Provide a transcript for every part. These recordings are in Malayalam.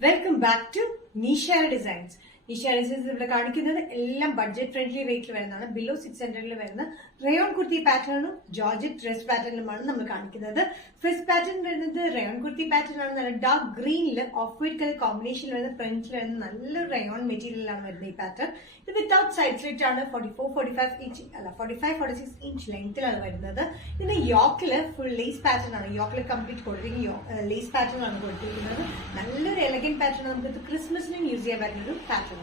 Welcome back to Nisha Designs. Nisha Designs ഇവിടെ കാണിക്കുന്നത് എല്ലാം ബഡ്ജറ്റ് ഫ്രണ്ട്ലി റേറ്റിൽ വരുന്നതാണ്. ബിലോ 600 വരുന്ന റയോൺ കുർത്തി പാറ്റേണും ജോർജറ്റ് ഡ്രസ് പാറ്റേണിലുമാണ് നമ്മൾ കാണിക്കുന്നത്. ഫസ്റ്റ് പാറ്റേൺ വരുന്നത് റയോൺ കുർത്തി പാറ്റേൺ ആണ്. നല്ല ഡാർക്ക് ഗ്രീനിൽ ഓഫ് വൈറ്റ് കളർ കോമ്പിനേഷനിൽ വരുന്ന പ്രിന്റിൽ വരുന്ന നല്ലൊരു റയോൺ മെറ്റീരിയലാണ് വരുന്നത് ഈ പാറ്റേൺ. ഇത് വിത്തൗട്ട് സൈഡ് സ്ലിറ്റ് ആണ്. 45-46 ഇഞ്ച് ലെങ്തിലാണ് വരുന്നത്. ഇതിന്റെ യോക്കില് ഫുൾ ലേസ് പാറ്റേൺ ആണ്. യോക്കില് കംപ്ലീറ്റ് കൊടുത്തിരിക്കുന്ന ലേസ് പാറ്റേൺ ആണ് കൊടുത്തിരിക്കുന്നത്. നല്ലൊരു എലഗന്റ് പാറ്റേൺ. നമുക്ക് ക്രിസ്മസിനും യൂസ് ചെയ്യാൻ പറ്റുന്ന ഒരു പാറ്റേൺ.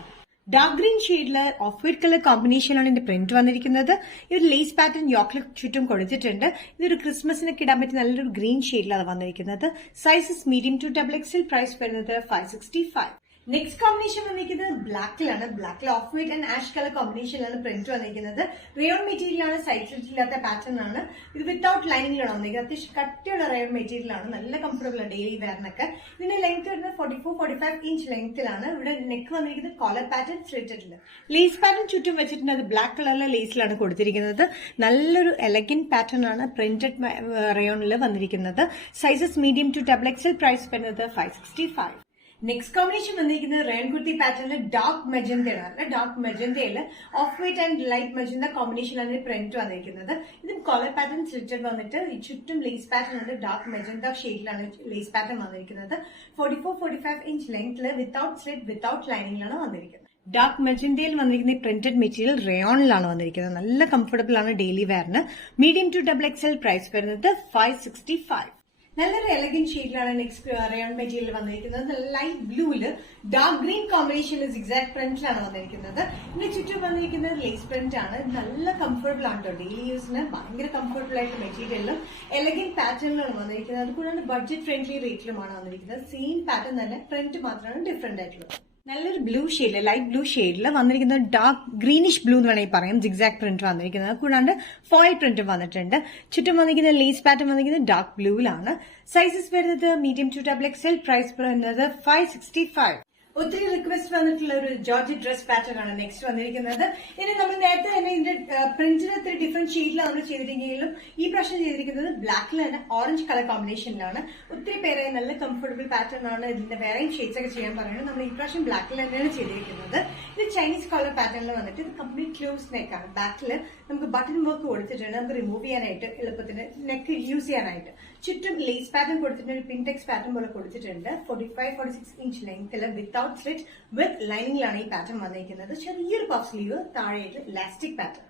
ഡാർക്ക് ഗ്രീൻ ഷെയ്ഡില് ഓഫ് വൈറ്റ് കളർ കോമ്പിനേഷനാണ് ഇതിന്റെ പ്രിന്റ് വന്നിരിക്കുന്നത്. ഈ ഒരു ലേസ് പാറ്റേൺ യോക്കിൽ ചുറ്റും കൊടുത്തിട്ടുണ്ട്. ഇതൊരു ക്രിസ്മസിനൊക്കെ ഇടാൻ പറ്റിയ നല്ലൊരു ഗ്രീൻ ഷെയ്ഡിലാണ് വന്നിരിക്കുന്നത്. Sizes medium to XXL. Price വരുന്നത് 565. നെക്സ്റ്റ് കോമ്പിനേഷൻ വന്നിരിക്കുന്നത് ബ്ലാക്കിലാണ്. ബ്ലാക്കിൽ off white and ash colour കോമ്പിനേഷനിലാണ് പ്രിന്റ് വന്നിരിക്കുന്നത്. റയോൺ മെറ്റീരിയൽ ആണ്. സൈഡ് സ്ലിറ്റ് ഇല്ലാത്ത പാറ്റേൺ ആണ്. ഇത് വിത്തൗട്ട് ലൈനിങ്ങിലാണ് വന്നിരിക്കുന്നത്. അത്യാവശ്യം കട്ടിയുള്ള റയോൺ മെറ്റീരിയൽ ആണ്. നല്ല കംഫർട്ടബിൾ ആണ് ഡെയിലി വെയറിനൊക്കെ. ഇതിന്റെ ലെങ്ത് വരുന്നത് 44-45 ഇഞ്ച് ലെങ്ത്തിലാണ്. ഇവിടെ നെക്ക് വന്നിരിക്കുന്നത് കോളർ പാറ്റേൺ സ്ലിറ്റഡില്. ലേസ് പാറ്റേൺ ചുറ്റും വെച്ചിട്ടുണ്ട്. അത് ബ്ലാക്ക് കളറിലെ ലേസിലാണ് കൊടുത്തിരിക്കുന്നത്. നല്ലൊരു എലഗന്റ് പാറ്റേൺ ആണ് പ്രിന്റഡ് റയോണിൽ വന്നിരിക്കുന്നത്. Sizes medium to XXL. Price വരുന്നത് 565. നെക്സ്റ്റ് കോമ്പിനേഷൻ വന്നിരിക്കുന്നത് റയോൺ കുർത്തി പാറ്റേണിൽ ഡാർക്ക് മെജന്തയാണ്. ഡാർക്ക് മെജന്തയിൽ off white and light magenta കോമ്പിനേഷനാണ് പ്രിന്റ് വന്നിരിക്കുന്നത്. ഇതിന് കോളർ പാറ്റേൺ സ്ലിറ്റഡ് വന്നിട്ട് ചുറ്റും ലേസ് പാറ്റേൺ ഉണ്ട്. ഡാർക്ക് മെജന്ത ഷെയ്ഡിലാണ് ലേസ് പാറ്റേൺ വന്നിരിക്കുന്നത്. 44-45 ഇഞ്ച് ലെങ്തിൽ വിത്തൗട്ട് സ്ലിറ്റ് വിത്തൗട്ട് ലൈനിങ്ങിലാണ് വന്നിരിക്കുന്നത്. ഡാർക്ക് മെജന്തയിൽ വന്നിരിക്കുന്ന പ്രിന്റഡ് മെറ്റീരിയൽ റയോണിലാണ് വന്നിരിക്കുന്നത്. നല്ല കംഫർട്ടബിൾ ആണ് ഡെയിലി വെയറിന്. Medium to XXL. പ്രൈസ് വരുന്നത് 565. നല്ലൊരു എലഗന്റ് ഷെയ്ഡിലാണ് നെക്സ്റ്റ് റയോൺ മെറ്റീരിയൽ വന്നിരിക്കുന്നത്. ലൈറ്റ് ബ്ലൂവില് ഡാർക്ക് ഗ്രീൻ കോമ്പിനേഷനിൽ സിക്സാക്ട് പ്രിന്റിലാണ് വന്നിരിക്കുന്നത്. ഇതിന്റെ ചുറ്റും വന്നിരിക്കുന്നത് ലേസ് പ്രിന്റ് ആണ്. നല്ല കംഫർട്ടബിൾ ആണ് കേട്ടോ. ഡെയിലി യൂസിന് ഭയങ്കര കംഫർട്ടബിൾ ആയിട്ട് മെറ്റീരിയലും എലഗന്റ് പാറ്റേണിലാണ് വന്നിരിക്കുന്നത്. അതുകൂടാണ് ബഡ്ജറ്റ് ഫ്രണ്ട്ലി റേറ്റിലുമാണ് വന്നിരിക്കുന്നത്. സെയിം പാറ്റേൺ തന്നെ പ്രിന്റ് മാത്രമാണ് ഡിഫറെന്റ് ആയിട്ടുള്ളത്. നല്ലൊരു ബ്ലൂ ഷെയ്ഡില് ലൈറ്റ് ബ്ലൂ ഷെയ്ഡില് വന്നിരിക്കുന്നത് ഡാർക്ക് ഗ്രീനിഷ് ബ്ലൂ എന്ന് വേണമെങ്കിൽ പറയാം. സിക്സാക്ട് പ്രിന്റ് വന്നിരിക്കുന്നത്. കൂടാണ്ട് ഫോയിൽ പ്രിന്റ് വന്നിട്ടുണ്ട്. ചുറ്റും വന്നിരിക്കുന്ന ലേസ് പാറ്റേൺ വന്നിരിക്കുന്നത് ഡാർക്ക് ബ്ലൂവിലാണ്. സൈസസ് വരുന്നത് മീഡിയം ടു XXL. പ്രൈസ് വരുന്നത് 565. ഒത്തിരി റിക്വസ്റ്റ് വന്നിട്ടുള്ള ഒരു ജോർജറ്റ് ഡ്രസ് പാറ്റേൺ ആണ് നെക്സ്റ്റ് വന്നിരിക്കുന്നത്. ഇനി നമ്മൾ നേരത്തെ തന്നെ ഇതിന്റെ പ്രിന്റിന് ഒത്തിരി ഡിഫറെന്റ് ഷെയ്ഡിലാണ് നമ്മൾ ചെയ്തിരിക്കുന്നതെങ്കിലും ഈ പ്രാവശ്യം ചെയ്തിരിക്കുന്നത് ബ്ലാക്കിൽ തന്നെ ഓറഞ്ച് കളർ കോമ്പിനേഷനിലാണ്. ഒത്തിരി പേരെ നല്ല കംഫർട്ടബിൾ പാറ്റേൺ ആണ്. ഇതിന്റെ വേറെയും ഷെയ്ഡ്സ് ഒക്കെ ചെയ്യാൻ പറയുന്നത്. നമ്മൾ ഈ പ്രാവശ്യം ബ്ലാക്കിൽ തന്നെയാണ് ചെയ്തിരിക്കുന്നത്. ഇത് ചൈനീസ് കളർ പാറ്റേണിൽ വന്നിട്ട് ഇത് കംപ്ലീറ്റ് ക്ലോസ് നെക്കാണ്. ബാക്കിൽ നമുക്ക് ബട്ടൺ വർക്ക് കൊടുത്തിട്ടുണ്ട്. നമുക്ക് റിമൂവ് ചെയ്യാനായിട്ട് എളുപ്പത്തിന് നെക്ക് യൂസ് ചെയ്യാനായിട്ട്. ചുറ്റും ലേസ് പാറ്റേൺ കൊടുത്തിട്ടുണ്ട്. ഒരു പിൻടെക്സ് പാറ്റേൺ പോലെ കൊടുത്തിട്ടുണ്ട്. 45-46 ഇഞ്ച് ലെങ്ത്തിൽ വിത്തൗട്ട് സ്ലിറ്റ് വിത്ത് ലൈനിങ്ങിലാണ് ഈ പാറ്റേൺ വന്നിരിക്കുന്നത്. ചെറിയൊരു പഫ് സ്ലീവ്, താഴെയായിട്ട് ഇലാസ്റ്റിക് പാറ്റേൺ.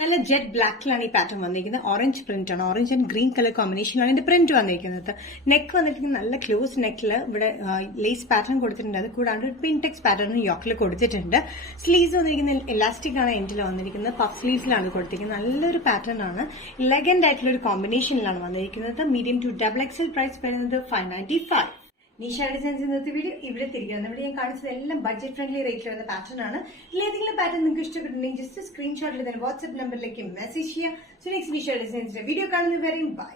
നല്ല ജെറ്റ് ബ്ലാക്കിലാണ് ഈ പാറ്റേൺ വന്നിരിക്കുന്നത്. ഓറഞ്ച് പ്രിന്റ് ആണ്. ഓറഞ്ച് ആൻഡ് ഗ്രീൻ കളർ കോമ്പിനേഷനാണ് ഇതിന്റെ പ്രിന്റ് വന്നിരിക്കുന്നത്. നെക്ക് വന്നിരിക്കുന്നത് നല്ല ക്ലോസ് നെക്കിൽ ഇവിടെ ലേസ് പാറ്റേൺ കൊടുത്തിട്ടുണ്ട്. അത് കൂടാണ്ട് ഒരു പിൻടെക്സ് പാറ്റേൺ യോക്കിൽ കൊടുത്തിട്ടുണ്ട്. സ്ലീവ്സ് വന്നിരിക്കുന്നത് ഇലാസ്റ്റിക് ആണ് എൻഡിൽ വന്നിരിക്കുന്നത്. പഫ് സ്ലീവ്സിലാണ് കൊടുത്തിരിക്കുന്നത്. നല്ലൊരു പാറ്റേൺ ആണ്. ഇലഗന്റ് ആയിട്ടുള്ള ഒരു കോമ്പിനേഷനിലാണ് വന്നിരിക്കുന്നത്. Medium to XXL. പ്രൈസ് വരുന്നത് 595. നിഷ ഡിസൈൻസ് ഇന്നത്തെ വീഡിയോ ഇവിടെ തിരികെ ഇവിടെ ഞാൻ കാണിച്ചത് എല്ലാം ബഡ്ജറ്റ് ഫ്രണ്ട്ലി റേറ്റിൽ വരുന്ന പാറ്റേൺ ആണ്. ഇതിലേതെങ്കിലും പാറ്റേൺ നിങ്ങൾക്ക് ഇഷ്ടപ്പെട്ടിട്ടുണ്ടെങ്കിൽ ജസ്റ്റ് സ്ക്രീൻഷോട്ടിൽ തന്നെ വാട്സ്ആപ്പ് നമ്പറിലേക്ക് മെസ്സേജ് ചെയ്യുക. സോ നെക്സ്റ്റ് നിഷ ഡിസൈൻസിന്റെ വീഡിയോ കാണുന്നവരെയും ബൈ.